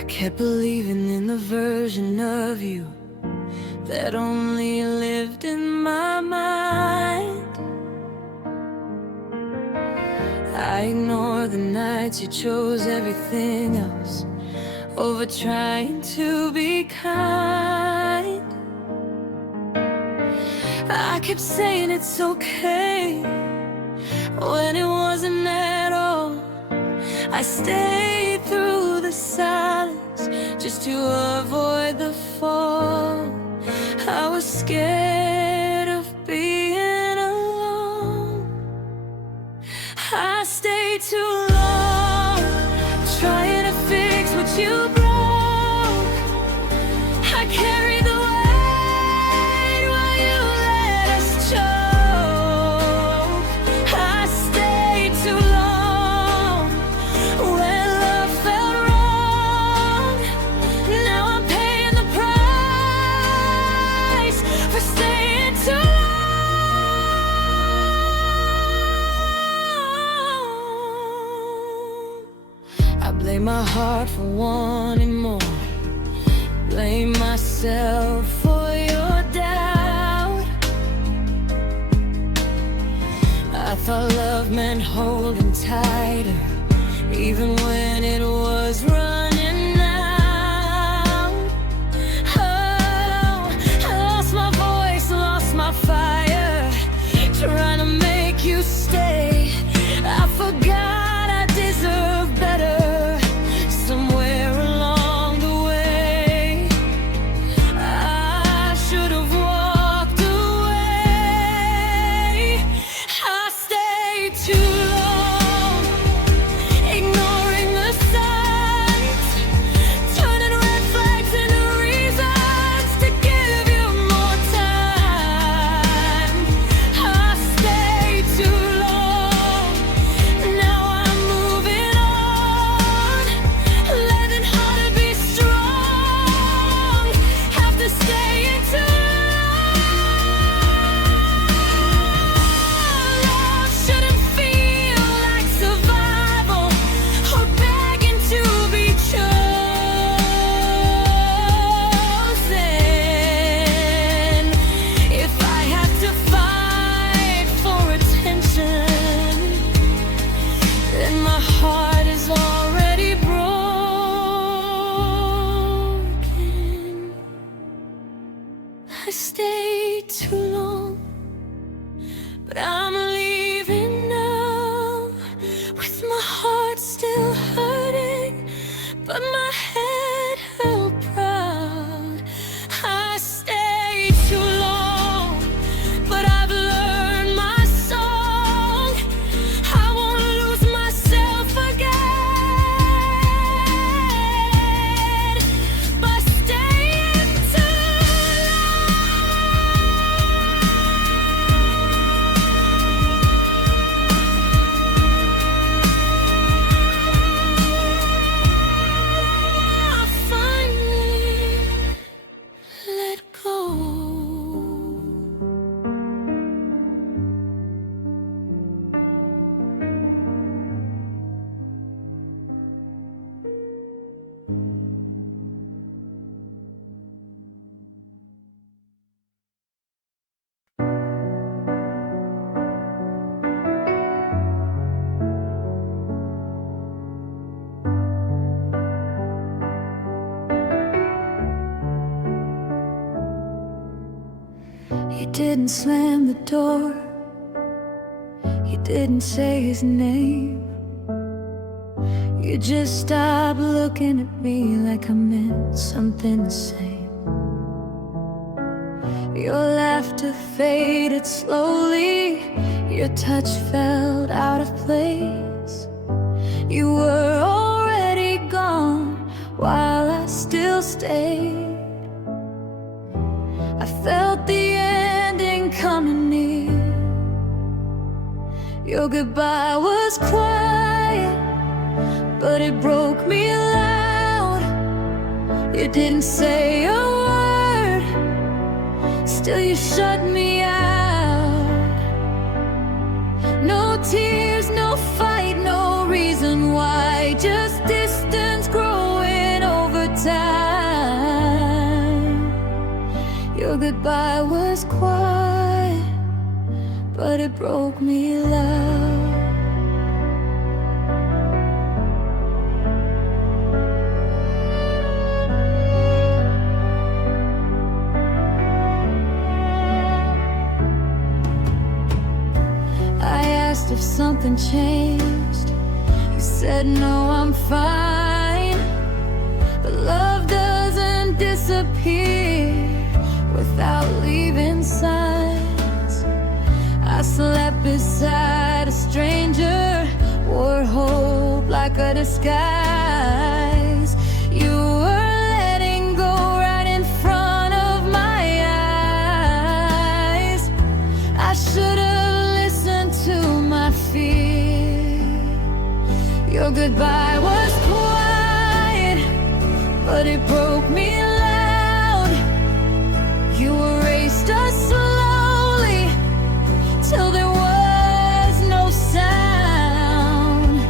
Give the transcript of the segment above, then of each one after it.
I kept believing in the version of you that only lived in my mind. I ignored the nights you chose everything else over trying to be kind. I kept saying it's okay when it wasn't at all. I stayed through the silence just to avoid the fall. I was scared of being alone. I stayed too long trying to fix what you broke. I carried the weight while you let us choke. I stayed too long when love felt wrong. Now I'm paying the price for staying too long. I blame my heart for wanting more, blame myself for your doubt. I thought love meant holding tighter, even when it was running out. Oh, I lost my voice, lost my fire, trying to make you stay. I forgot I deserve better somewhere along the way. I should have walked away. I stayed too long, ignoring the signs, turning red flags into reasons to give you more time. I stayed too long, now I'm moving on, learning how to be strong after staying too long. Love shouldn't feel like survival or begging to be chosen. If I have to fight for attention, then my heart is already broken. I stayed too long, but I'm leaving now, with my heart still hurting, but my head held proud. I stayed too long, but I've learned my song. I won't lose myself again by staying too long. I finally let go. You didn't slam the door, you didn't say his name. You just stopped looking at me like I meant something the same. Your laughter faded slowly, your touch felt out of place. You were already gone while I still stayed. I felt the ending coming near. Your goodbye was quiet, but it broke me loud. You didn't say a word, still you shut me out. No tears, no fight, no reason why, just distance growing over time. Your goodbye was quiet, but it broke me loud. I asked if something changed. You said no, I'm fine. But love doesn't disappear without leaving signs. I slept beside a stranger, wore hope like a disguise. You were letting go right in front of my eyes. I should have listened to my fear. Your goodbye was quiet, but it broke me loud. You erased us slowly till there was no sound.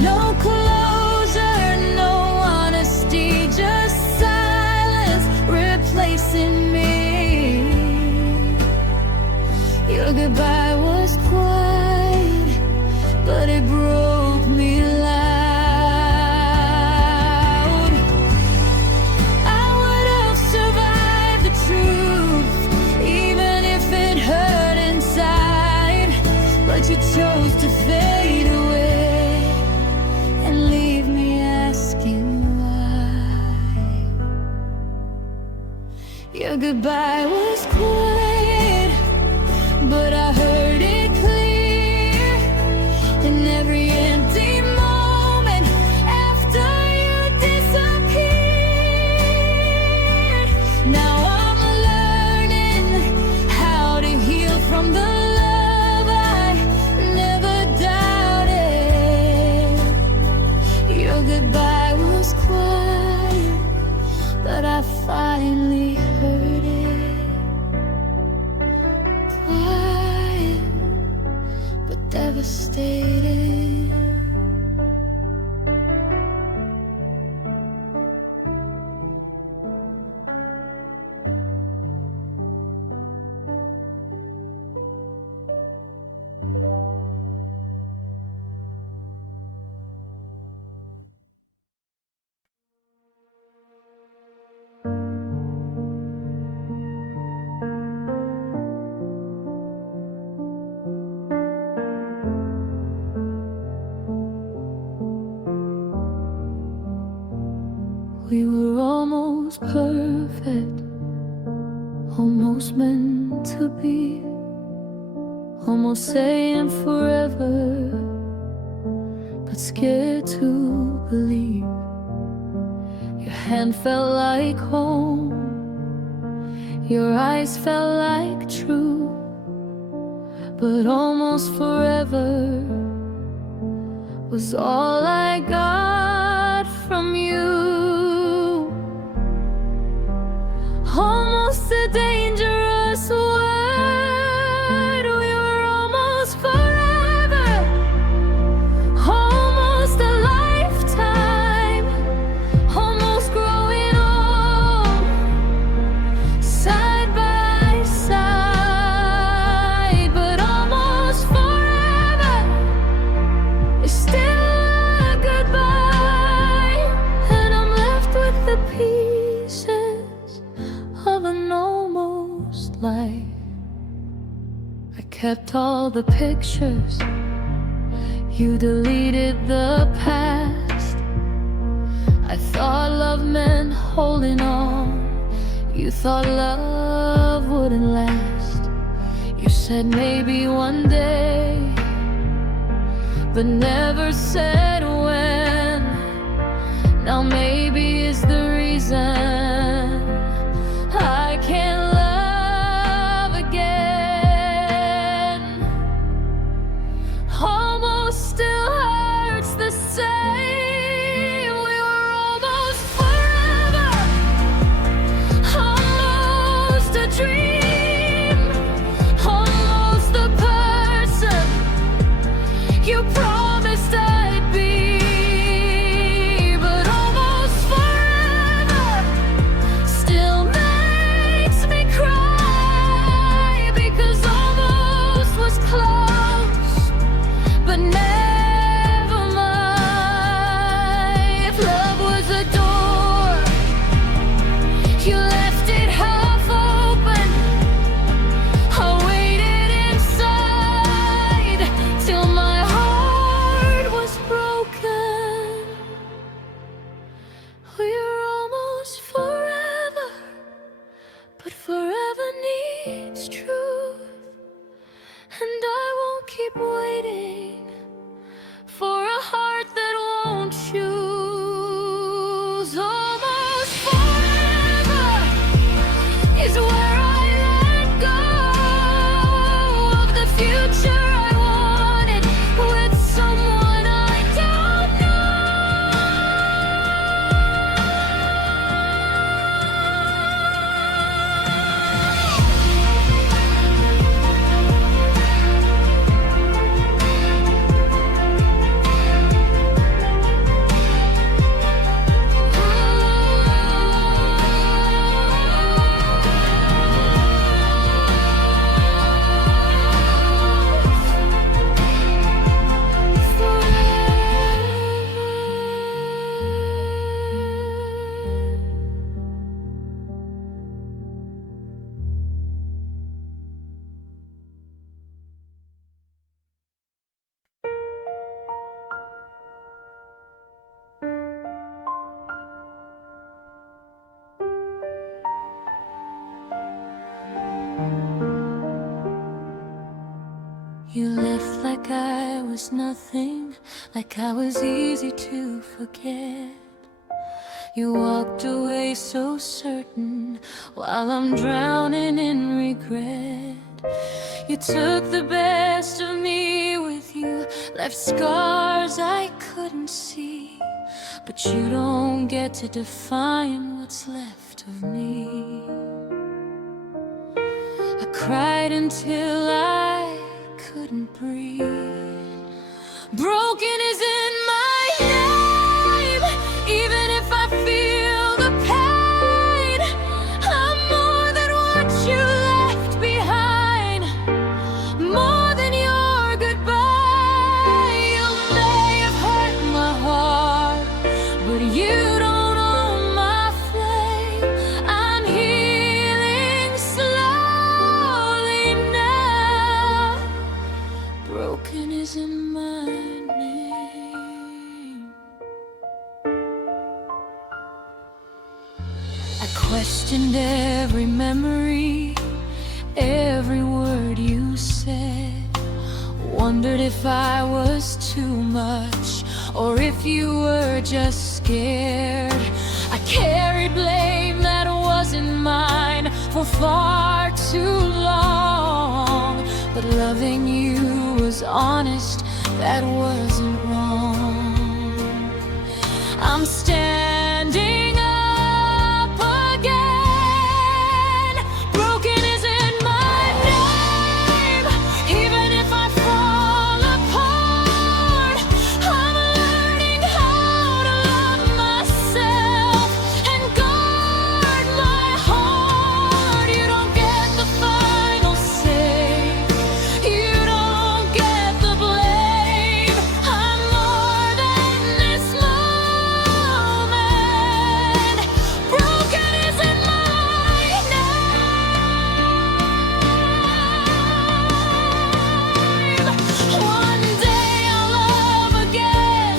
No closure, no honesty, just silence replacing me. Your goodbye was quiet, but it broke me loud. You chose to fade away and leave me asking why. Your goodbye was quiet, but I heard it clear in every empty moment after you disappeared. Now I'm learning how to heal from the goodbye was quiet, but I finally heard it. Quiet, but devastated. We were almost perfect, almost meant to be, almost saying forever, but scared to believe. Your hand felt like home, your eyes felt like truth, but almost forever was all I got from you. Almost a dangerous word. We were almost forever, almost a lifetime, almost growing old, side by side. But almost forever is still a goodbye, and I'm left with the pieces of an almost life. I kept all the pictures, you deleted the past. I thought love meant holding on, you thought love wouldn't last. You said maybe one day, but never said when. Now maybe is the reason I can't love again. Almost still hurts the same. We were almost forever, almost a dream, almost the person you promised I'd be. But almost forever was nothing, like I was easy to forget. You walked away so certain, while I'm drowning in regret. You took the best of me with you, left scars I couldn't see. But you don't get to define what's left of me. I cried until I couldn't breathe. Broken is in my name, even if I feel the pain. I'm more than what you left behind, more than your goodbye. You may have hurt my heart, but you don't own my flame. I'm healing slowly now. Broken is in my name. I questioned every memory, every word you said. Wondered if I was too much, or if you were just scared. I carried blame that wasn't mine for far too long. But loving you was honest, that wasn't wrong. I'm standing up again. Broken is in my name, even if I fall apart. I'm learning how to love myself and guard my heart. You don't get the final say, you don't get the blame. I'm more than this moment. Broken is in my name. One day I'll love again,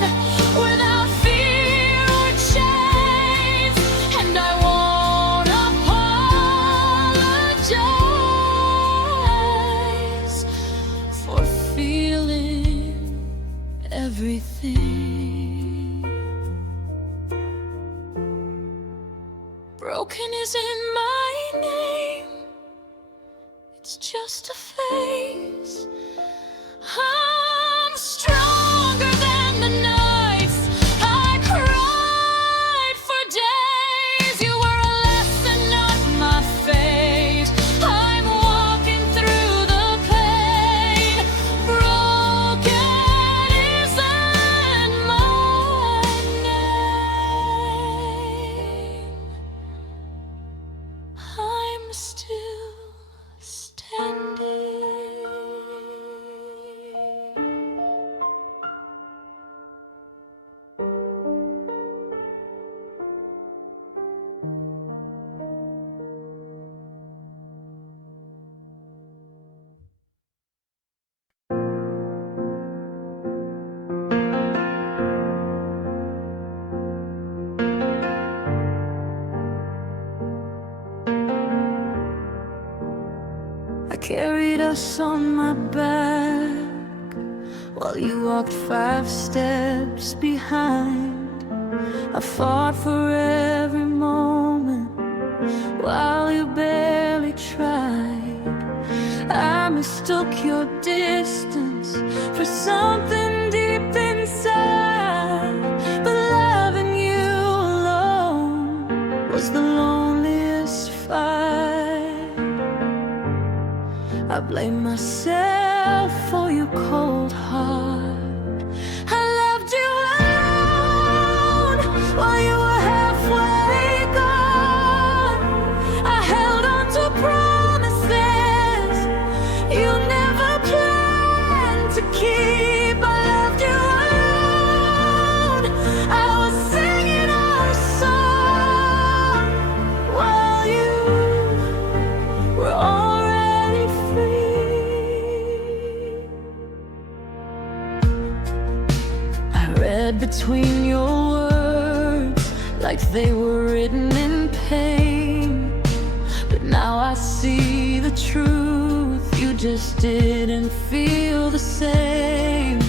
without fear or chains. And I won't apologize for feeling everything. Broken is in my name, it's just a phase. I'm stronger than the nights I cried for days. You were a lesson, not my fate. I'm walking through the pain. Broken is in my name. I'm still standing. I carried us on my back, while you walked 5 steps behind. I fought for every moment, while you barely tried. I mistook your distance for something deep inside. But loving you alone was the loneliest fight. I blame myself for your cold heart. I loved you alone while you were halfway gone. I held on to promises you never planned to keep. I loved you alone. I was singing our song while you were already free. I read between your words like they were written in pain. But now I see the truth, you just didn't feel the same.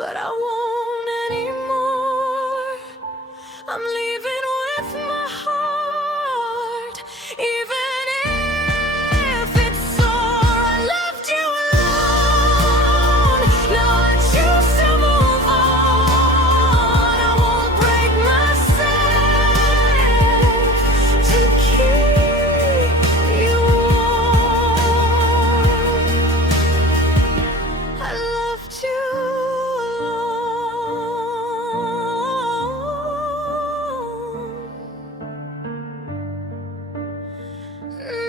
but I won't anymore. I'm leaving with my heart, even if it's sore. I left you alone, now I choose to move on. I won't break myself to keep you warm. I loved you alone.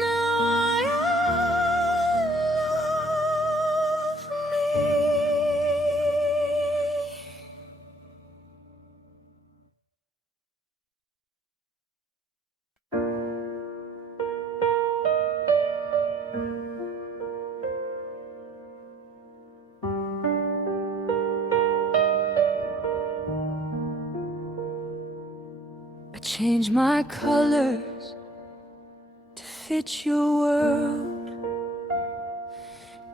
Now I love me. I changed my colors to fit your world,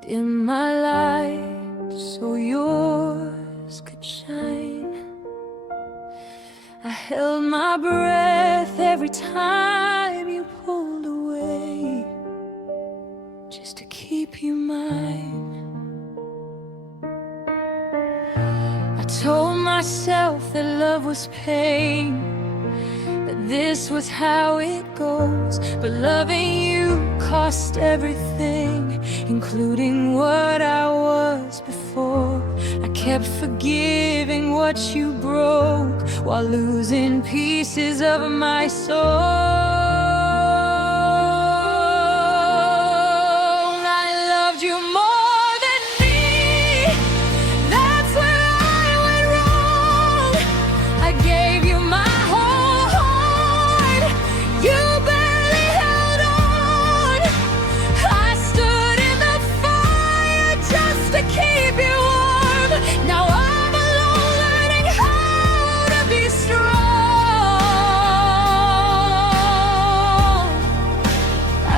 dim my light so yours could shine. I held my breath every time you pulled away, just to keep you mine. I told myself that love was pain, that this was how it goes. But loving you cost everything, including what I was before. I kept forgiving what you broke, while losing pieces of my soul. I loved you more than me. That's where I went wrong. I gave you my whole heart, you barely held on. I stood in the fire just to keep you warm. Now I'm alone, learning how to be strong.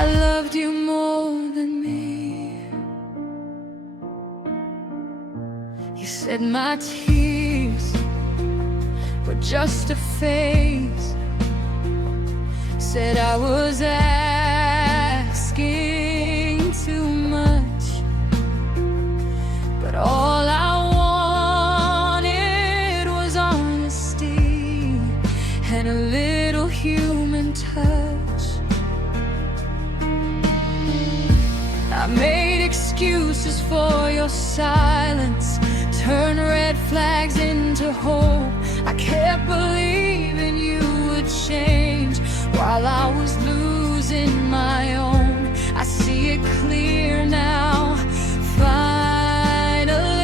I loved you more than me. You said my tears were just a phase, said I was asking too much, but all I wanted was honesty and a little human touch. I made excuses for your silence, turned red flags into hope. I kept believing you would change while I was losing my own. I see it clear now, finally.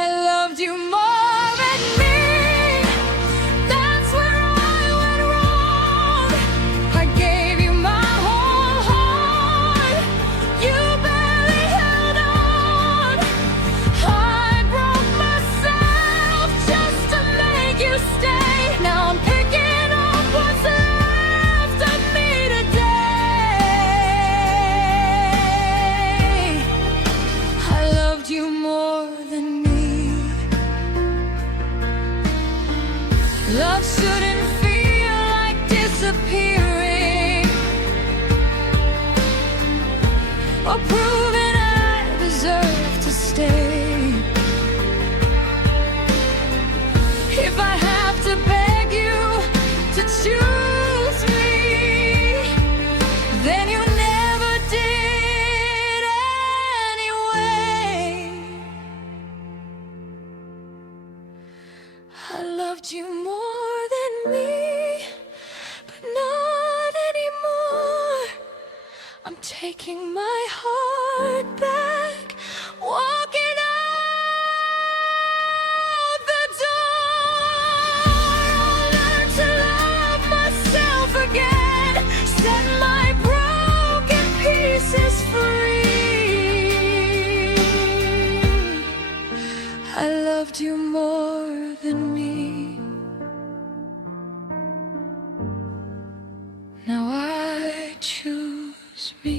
I loved you more than me. That's where I went wrong. I gave you my whole heart, you barely held on. I broke myself just to make you stay. Now I'm picking up what's left of me today. I loved you more than me. Love shouldn't feel like disappearing or proving I deserve to stay. If I have to beg you to choose me, then you never did anyway. I loved you more than me, but not anymore. I'm taking my heart back, walking out the door. I'll learn to love myself again, set my broken pieces free. I loved you more than me. Now I choose me.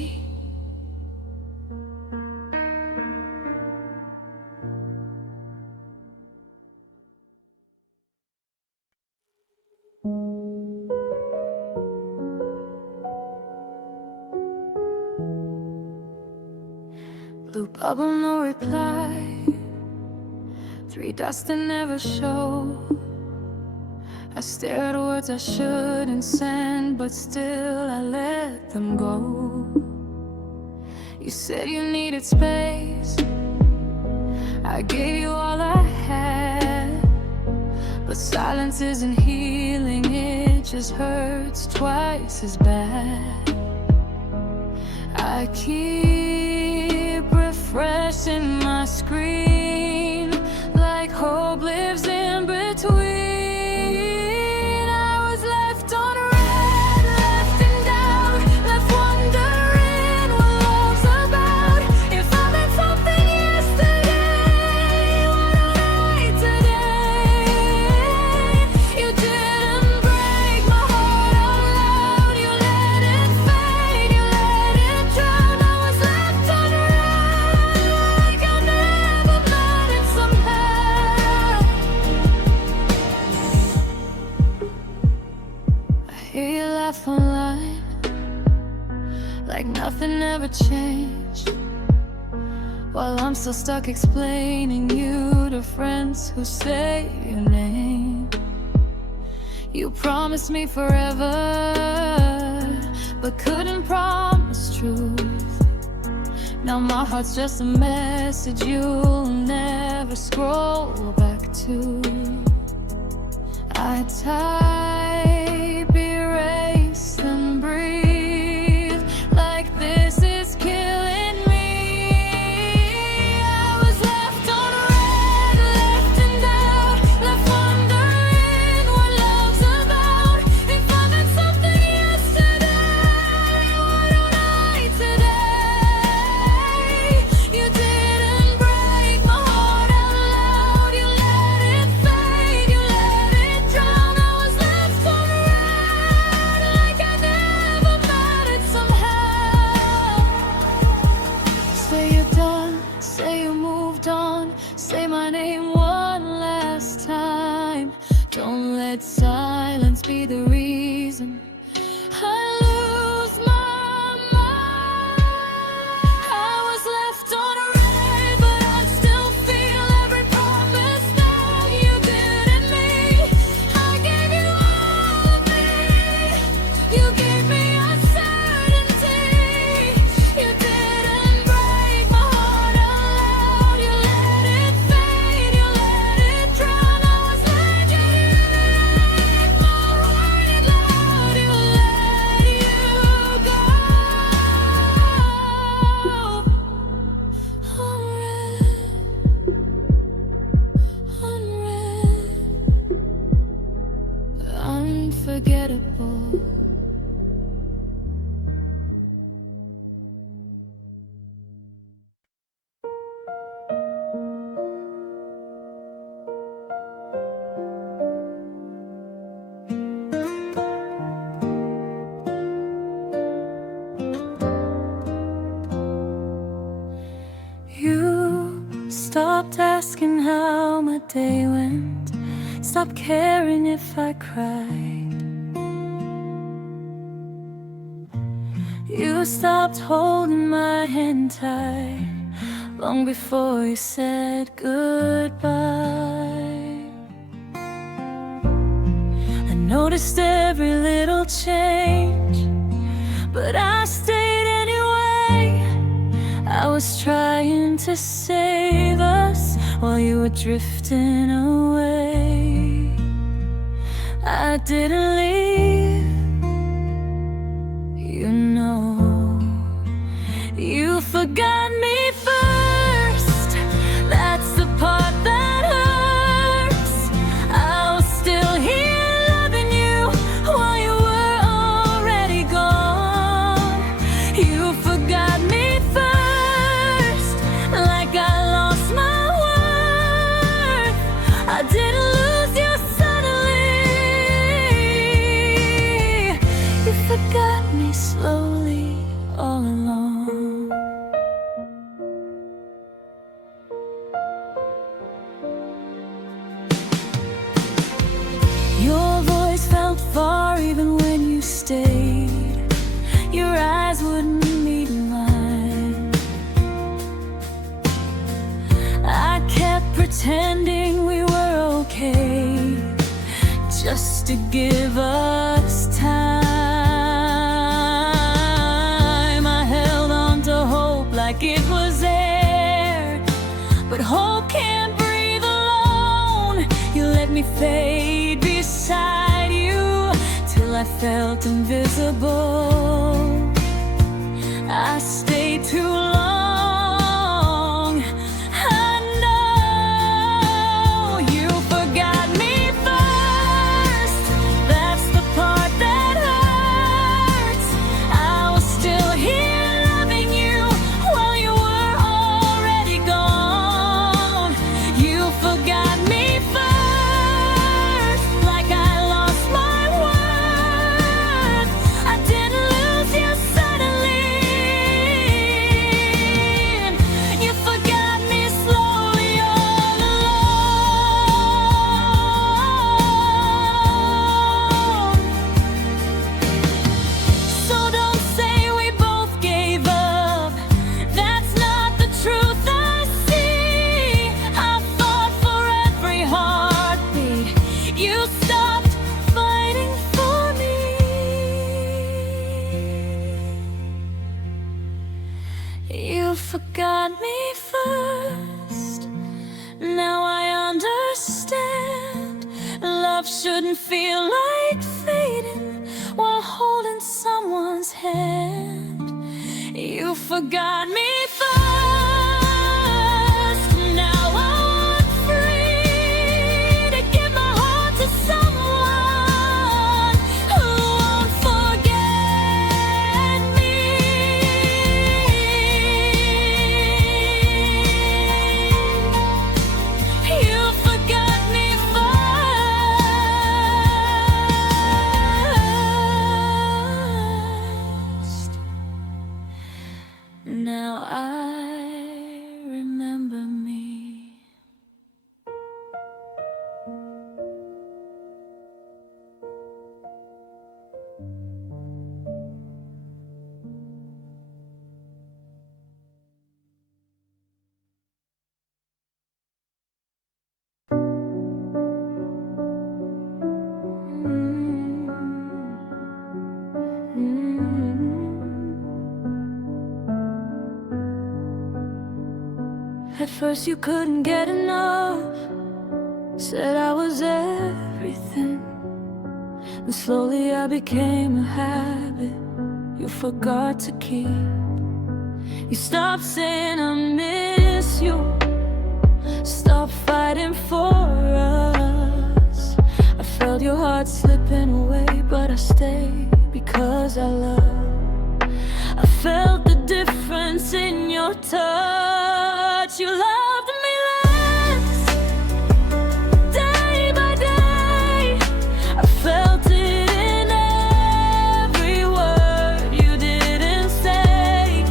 Bubble, no reply. Three dots that never show. I stare at words I shouldn't send, but still I let them go. You said you needed space. I gave you all I had, but silence isn't healing, it just hurts twice as bad. I keep refreshing my screen, like hope lives in between. I was left on red, left in doubt, left wondering what love's about. If I meant something yesterday, why don't I today? You didn't break my heart out loud. You let it fade, you let it drown. I was left on red, like I never meant it somehow. I hear you laugh online, like nothing ever changed, while I'm still stuck explaining you to friends who say your name. You promised me forever, but couldn't promise truth. Now my heart's just a message you'll never scroll back to. I type, erase, and breathe, like this is killing me. I was left on red, left in doubt, left wondering what love's about. If I meant something yesterday, why don't I today? You didn't break my heart out loud. You let it fade, you let it drown. I was left on red, like I never meant it somehow. Say you're done, say you moved on, say my name one last time. Don't let silence be the reason I lose my mind. I was left on red, but I still feel every promise that you didn't mean. I gave you all of me, you gave me uncertainty. You didn't break my heart out loud. You let it fade, you let it drown. I was letting you break my heart out loud. You let you go. Unread, unforgettable. You stopped asking how my day went, stopped caring if I cried. You stopped holding my hand tight long before you said goodbye. I noticed every little change, but I stayed anyway. I was trying to save us while you were drifting away. I didn't leave, you know. You forgot me first, that's the part that hurts. I was still here loving you while you were already gone. You forgot me first, like I lost my worth. I didn't lose you suddenly. You forgot me slowly all along. pretending we were okay, just to give us time. I held on to hope like it was air, but hope can't breathe alone. You let me fade beside you till I felt invisible. I stayed too long. I know you forgot me first. That's the part that hurts. I was still here loving you while you were already gone. You forgot me first, like I lost my worth. I didn't lose you suddenly. You forgot me slowly all along. So don't say we both gave up. That's not the truth I see. I fought for every heartbeat. You stopped fighting for me. You forgot me first. Now I understand. Love shouldn't feel like fading while holding someone's hand. You forgot me first. Now I'm free to give my heart to someone who won't forget me. You forgot me first. Now I remember me. At first you couldn't get enough, said I was everything. And slowly I became a habit you forgot to keep. You stopped saying I miss you, stopped fighting for us. I felt your heart slipping away, but I stayed because I love. I felt the difference in your touch. You loved me less, day by day. I felt it in every word you didn't say.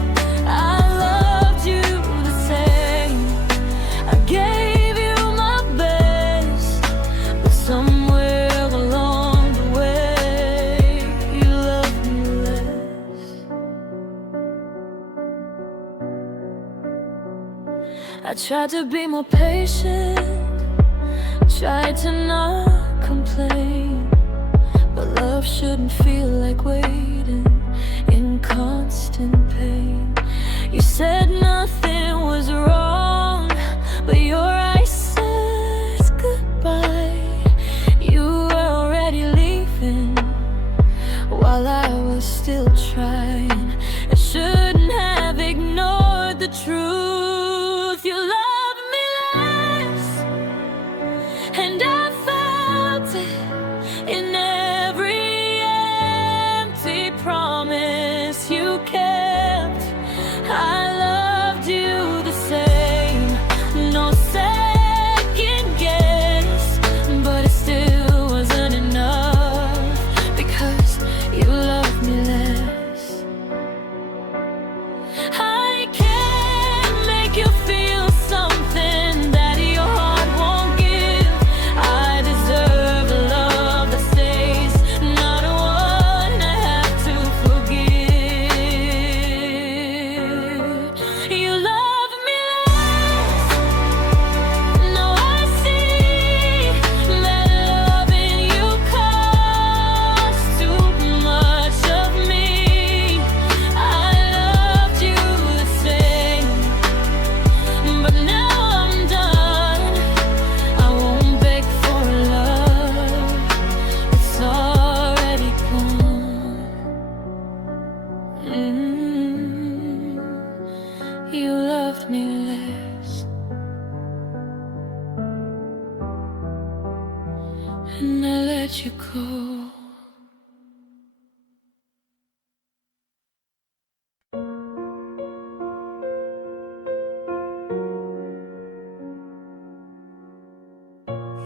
I loved you the same. I gave you my best, but somewhere along the way you loved me less. I tried to be more patient, tried to not complain, but love shouldn't feel like waiting in constant pain. You said nothing was wrong, but your eyes said goodbye. You were already leaving while I was still trying. I shouldn't have ignored the truth. You loved me less, and I felt it in every empty promise you kept. I loved you the same. and I let you go.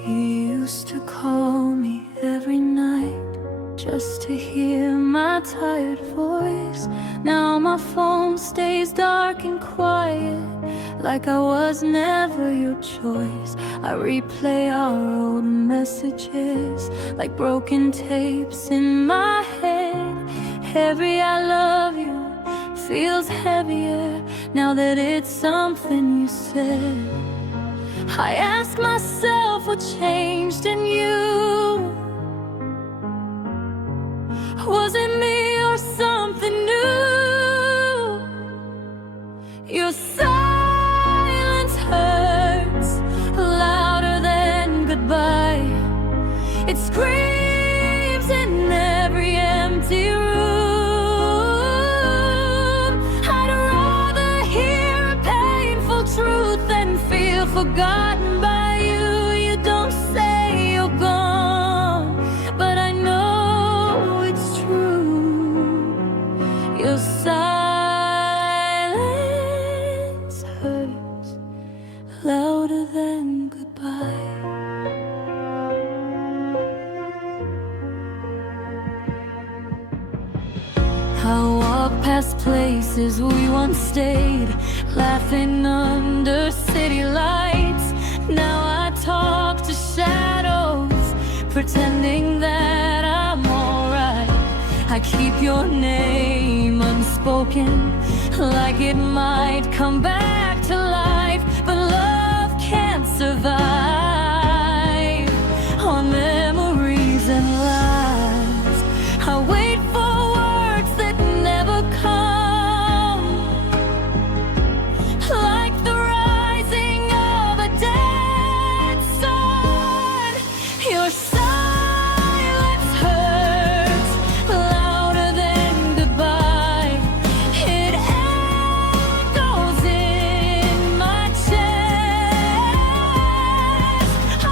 You used to call me every night just to hear my tired voice. Now my phone stays dark and quiet, like I was never your choice. I replay our old messages like broken tapes in my head. Every I love you feels heavier now that it's something you said. I ask myself what changed in you. Was it me or something new? Your silence hurts louder than goodbye. It screams in every empty room. I'd rather hear a painful truth than feel forgotten by you. You don't say you're gone, but I know it's true. Your silence hurts louder than goodbye. I walk past places we once stayed, laughing under city lights. Now I talk to shadows, pretending that I'm alright. I keep your name unspoken, like it might come back to life. But love can't survive on memories and lies. I wait for words that never come, like the rising of a dead sun. Your silence hurts louder than goodbye. It echoes in my chest.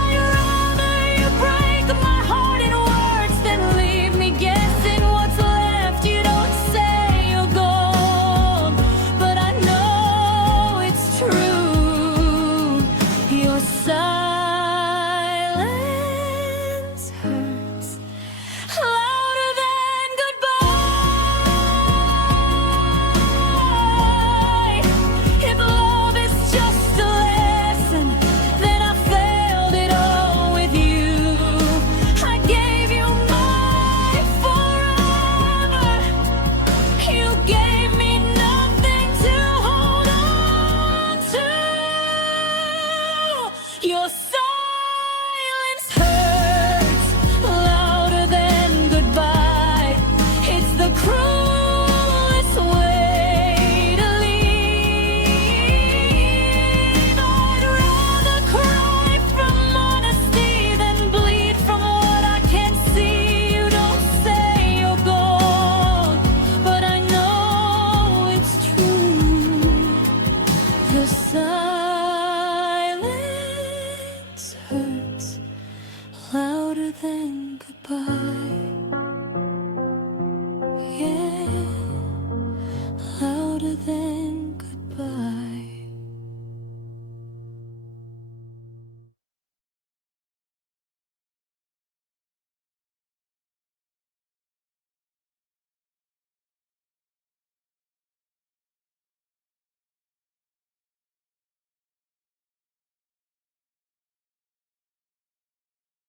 I'd rather you break my heart in words than leave me guessing what's left. You don't say you're gone, but I know it's true. Your silence hurts louder than goodbye. If love is just a lesson, then I failed it all with you. I gave you my forever. You gave me nothing to hold on to. Your